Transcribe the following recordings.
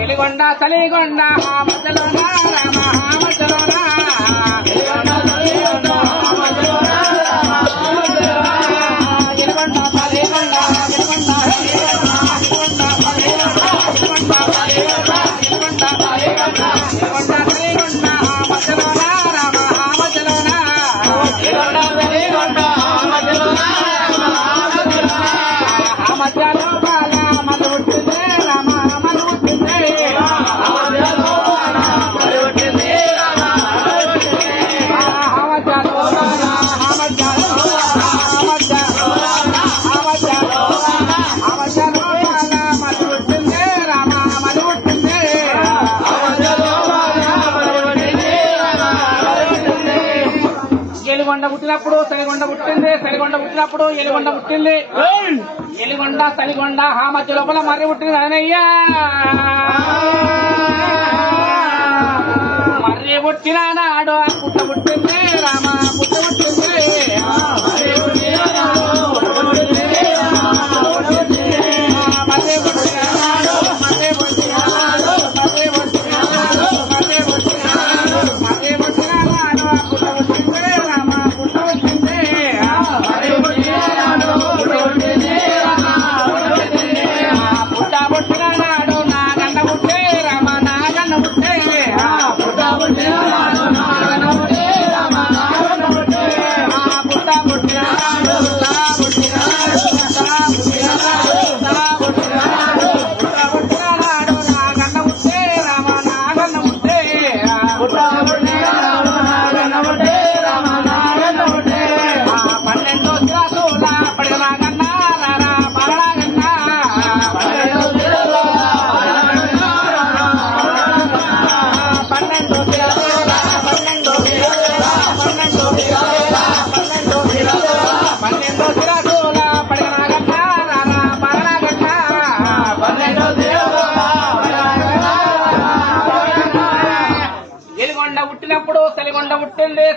ఎలిగొండ సలిగొండ మధ్యలోన రామ మధ్యలోన ఎలిగొండ సలిగొండ మధ్యలోన ఎలిగొండ సలిగొండ ఎలిగొండ మధ్యలోన రామ మధ్యలోన ఎలిగొండ సలిగొండ మధ్యలోన మధ్యలో బాల మధుట్టిందే రామ మధుట్టిందే ఎలిగొండ పుట్టినప్పుడు సలిగొండ పుట్టింది సలిగొండ పుట్టినప్పుడు ఎలిగొండ పుట్టింది ఎలిగొండ సలిగొండ ఆ మధ్య లోపల మర్రి పుట్టింది అదనయ్యా మర్రి పుట్టిన నాడు ఆ పుట్ట పుట్టింది రామ పుట్ట పుట్టింది మర్రి పుట్టిన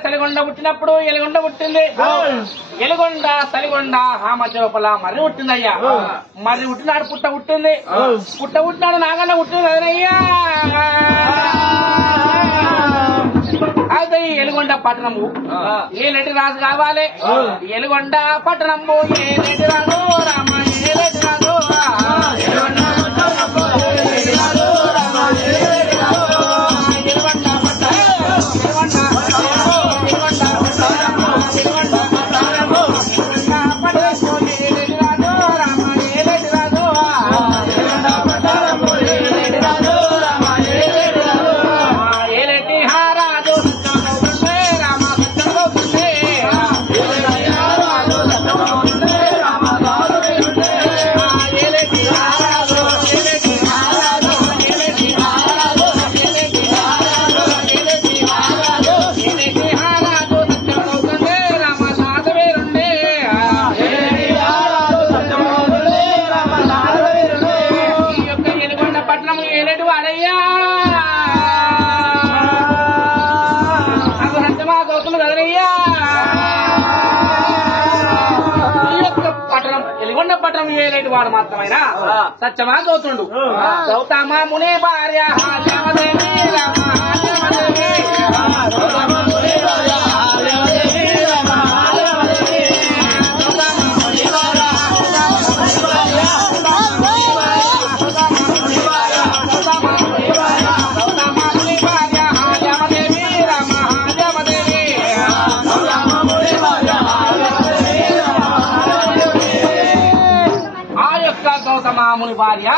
సలిగొండ పుట్టినప్పుడు ఎలిగొండ పుట్టింది ఎలిగొండ సలిగొండ ఆ మధ్య లోపల మర్రి పుట్టిందయ్యా మర్రి పుట్టినాడు పుట్ట పుట్టింది పుట్ట పుట్టినాడు నాగన్న పుట్టింది అదనయ్యా అయితే ఎలిగొండ పట్టణము ఏ రెడ్డి రాజు కావాలి ఎలిగొండ పట్టణము ఏ రెడ్డి రాదు రామ ఏ రెడ్డి రాదు వాడు మాత్రమైనా సత్యమా గౌతుండు గౌతమ ముని భార్య గౌతమాముని భార్య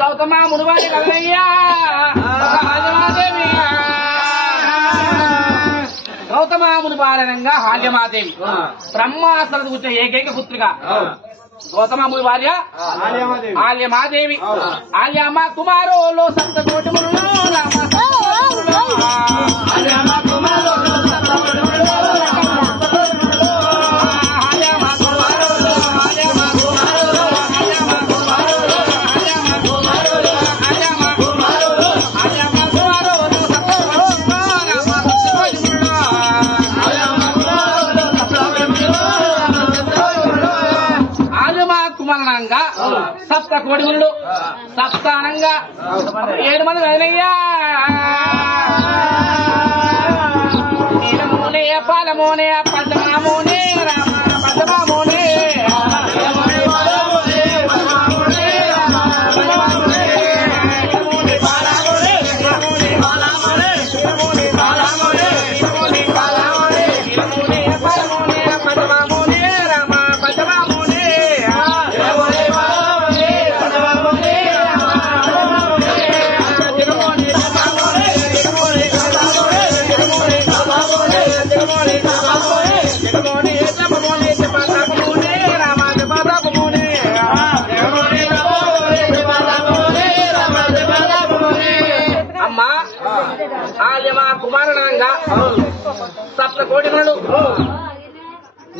గౌతమాముని భార్య కదయ్యా హాల్యమాదేవి గౌతమాముని భార్యనంగా హాల్యమాదేవి బ్రహ్మాసనకు వచ్చిన ఏకైక పుత్రిక గౌతమాముని భార్య హాల్యమాదేవి హాల్యమ్మ కుమారోలో సప్తకోటి మురులా కుమారణంగా 7 మంది వదిలయ్యా నీలమోనే పాలమోనే పంచమామోనే రామ పంచమామోనే కుమారణంగా సప్తకోటిములు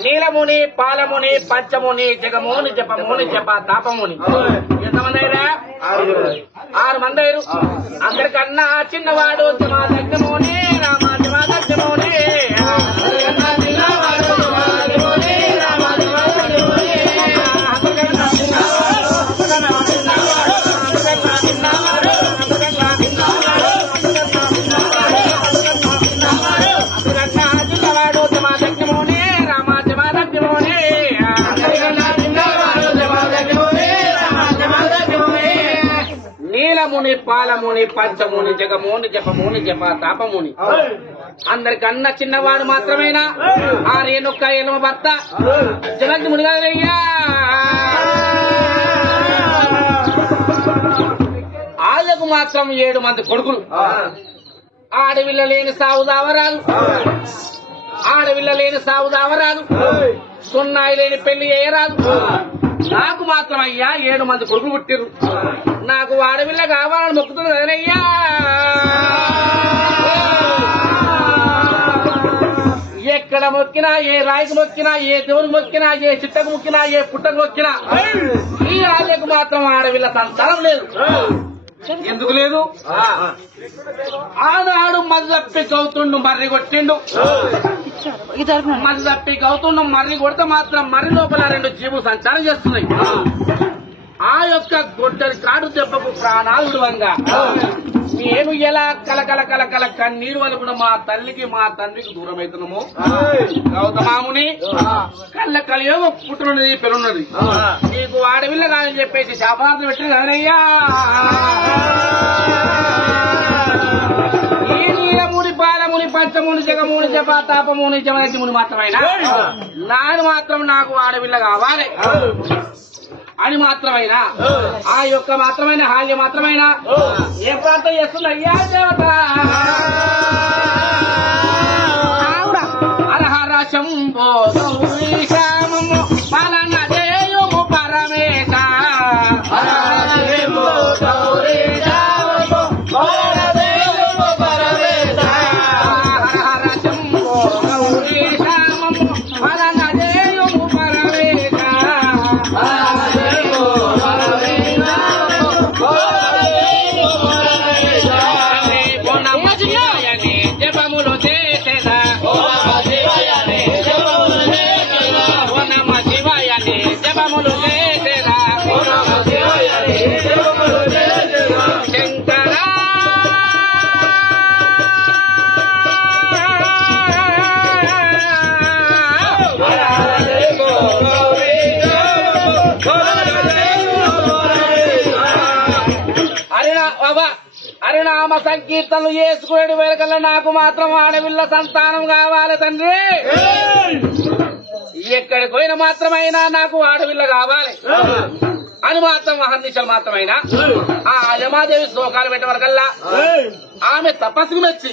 నీలముని పాలముని పంచముని జగముని జపముని జప తాపముని ఎంతమంది అయినా 6 మంది అయ్యారు అందరికన్నా చిన్నవాడు జమాదగ్ధముని రామ జమాదగ్ధముని నీలముని పాలముని పంచముని జగముని జపముని జప తాపముని అందరికన్నా చిన్నవాడు మాత్రమేనా ఆ రేణుక్క ఎలమ భర్త జగన్ మునిగారయ్యా ఆళ్ళకు మాత్రం 7 మంది కొడుకులు ఆడవిల్ల లేని సావుదావరాలు ఆడవిల్ల లేని సావుదావరాలు సున్నాయి లేని పెళ్లి చేయరాదు నాకు మాత్రం అయ్యా 7 మంది కొడుకులు పుట్టిరు నాకు ఆడవిల్ల కావాలని మొక్కుతుంది కదనయ్యా ఎక్కడ మొక్కినా ఏ రాయికి మొక్కినా ఏ దేవుని మొక్కినా ఏ చిట్టకు మొక్కినా ఏ పుట్టకు మొక్కినా ఈ రాజకు మాత్రం ఆడవిల్ల సంతానం లేదు ఎందుకు లేదు ఆనాడు మది తప్పి గౌతుండు మర్రి కొట్టిండు మది తప్పి గౌతుండు మర్రి కొడితే మాత్రం మర్రి లోపల 2 జీవులు సంచారం చేస్తున్నాయి ఆ యొక్క గొడ్డలి కాడు దెబ్బకు ప్రాణాలు విడువంగా నేను ఎలా కలకల కలకల కన్నీరు వలకుండా మా తల్లికి మా తండ్రికి దూరం అవుతున్నాము గౌతమాముని కళ్ళ కలియోగ పుట్టున్నది పెళ్ళున్నది నీకు ఆడవిల్ల కాదని చెప్పేసి శాపాంతం పెట్టింది కదనయ్యా ఈ నీలముని పాలముని పంచముని జగముని జప తాపముని జమనముని మాత్రమైనా నాను మాత్రం నాకు ఆడవిల్ల కావాలి అని మాత్రమైనా ఆ యొక్క మాత్రమైన హాల్య మాత్రమైనా ఏ ప్రాంతం చేస్తుంది అయ్యా దేవత హరహర శంభో గౌరీశామము పాలన దేయము పరమేశ హరహర శంభో గౌరీశామము పాలన దేయము పరమేశ హరహర శంభో గౌరీశామము పాలన దేయము పరమేశ హరినామ సంకీర్తనలు చేసుకునే వేళకల్లా నాకు మాత్రం ఆడవిల్ల సంతానం కావాలి తండ్రి ఎక్కడికి పోయిన మాత్రమైనా నాకు ఆడవిల్ల కావాలి అని మాత్రం మహర్నిశలు మాత్రమైనా ఆ యమాదేవి శ్లోకాలు పెట్టే వరకల్లా ఆమె తపస్సుకు మెచ్చి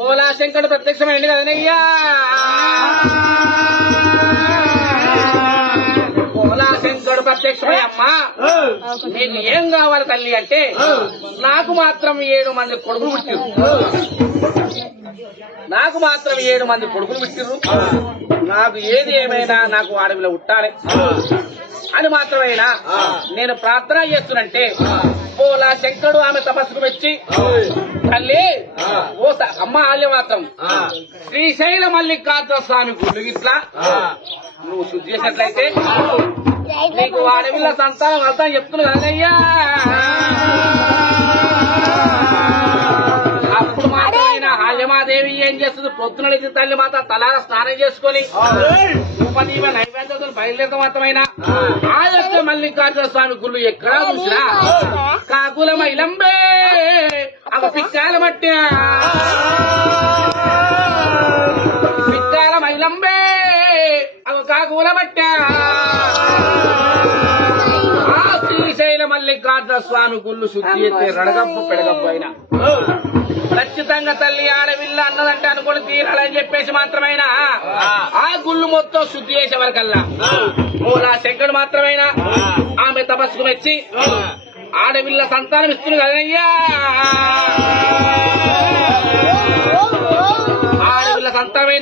మూలాశంకరుడు ప్రత్యక్షమైంది కదనయ్యా మూలాశంకరుడు ప్రత్యక్షమై అమ్మా నీకు ఏం కావాలి తల్లి అంటే నాకు మాత్రం 7 మంది కొడుకులు పుట్టిరు నాకు మాత్రం 7 మంది కొడుకులు పుట్టిరు నాకు ఏది ఏమైనా నాకు ఆడవిలో ఉట్టాలి అని మాత్రమైనా నేను ప్రార్థన చేస్తున్నంటే పోలా శంకరుడు ఆమె తపస్సుకు వచ్చి తల్లి ఓ అమ్మ ఆల్య మాత్రం శ్రీశైల మల్లికార్జున స్వామి గుళ్ళు ఇట్లా నువ్వు శుద్ధి చేసినట్లయితే నీకు ఆడపిల్ల సంతానం వెళ్తా చెప్తున్నా కదయ్యా. అప్పుడు మాత్రమైన హాల్యమాదేవి ఏం చేస్తుంది, పొద్దున లేచి తల్లి మాత తలార స్నానం చేసుకుని ఉపదీప నైవేద్యంతో బయలుదేరత మాత్రమైన ఆ యొక్క మల్లికార్జున స్వామి గుళ్ళు ఎక్కడా చూసినా కాకుల మైలంబే అవ పిక్కాల మట్ట పిక్కాల మైలంబే అవ కాకుల మట్ట ఆ శ్రీశైల మల్లికార్జున స్వామి గుళ్ళు శుద్ధి ఎత్తే రడగప్పు పెడగప్పు అయినా ఖచ్చితంగా తల్లి ఆడవిల్ల అన్నదంటే అనుకుని తీరాలని చెప్పేసి మాత్రమైనా ఆ గుళ్ళు మొత్తం శుద్ధి చేసే వరకల్లా మూలా శంకరుడు మాత్రమైనా ఆమె తపస్సుకు మెచ్చి ఆడవిల్ల సంతానం ఇస్తుంది కదయ్యా. ఆడవిల్ల సంతానమైన